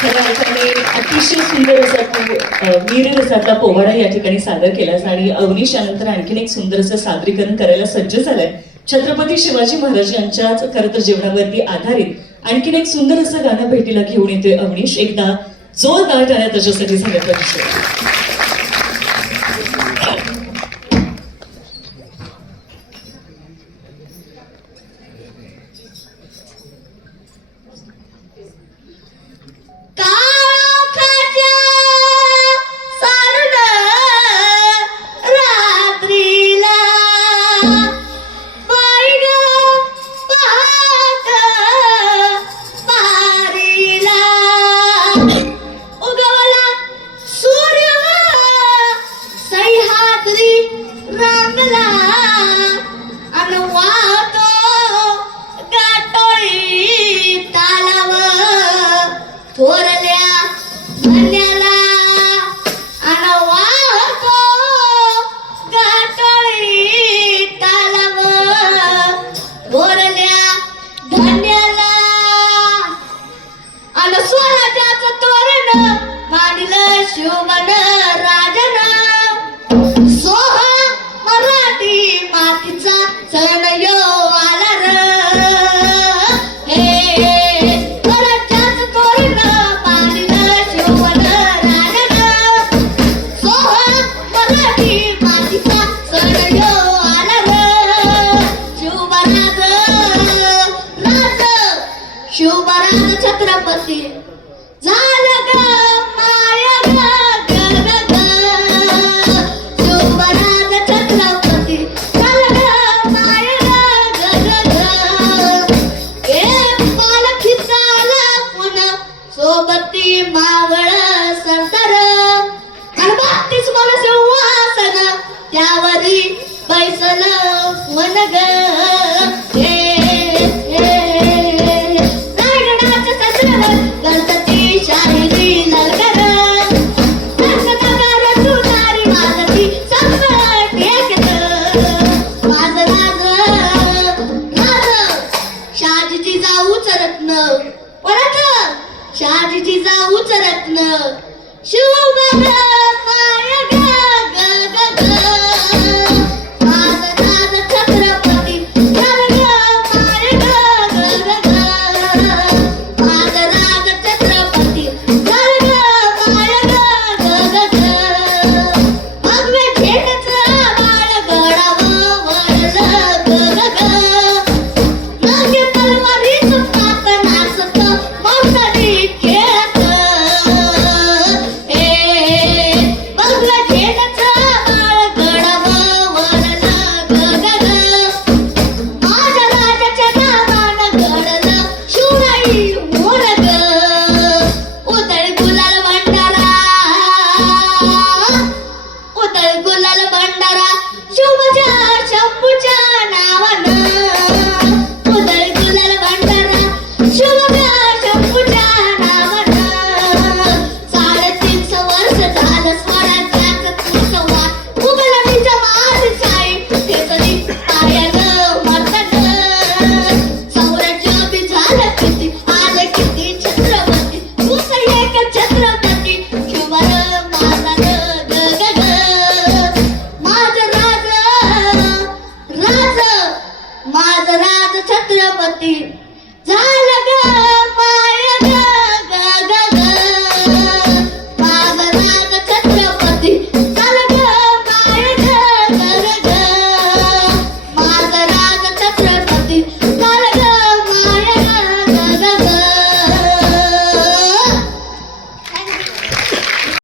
खऱ्या अर्थाने अतिशय सुंदर असा वीर रसातला पोवाडा या ठिकाणी सादर केलास आणि अवनीश यानंतर आणखीन एक सुंदर असं सादरीकरण करायला सज्ज झालंय. छत्रपती शिवाजी महाराज यांच्याच खरं तर जीवनावरती आधारित. आणखीन एक सुंदर असं गाणं भेटीला घेऊन येतोय अवनीश एकदा जोरदार टाळ्या त्याच्यासाठी झाल्या पाहिजे मांडलं शिवमन सोह मराठी मातीचा सण यो आला र हे स्वराज्याचं तोरण मांडलं शिवमन राजन. मराठी मातीचा सण यो आला र राज छत्रपती. झालं ग माया. मावळ सरसर आणि बाबतीच मला सिंहासन त्यावरी बैसल मन ग. हे, गणपती शाहिरी ललगर संगनगर तुतारी वाजती माझं परत शहाजीची जाऊच रत्न. शिव माझ राज छत्रपती. झालं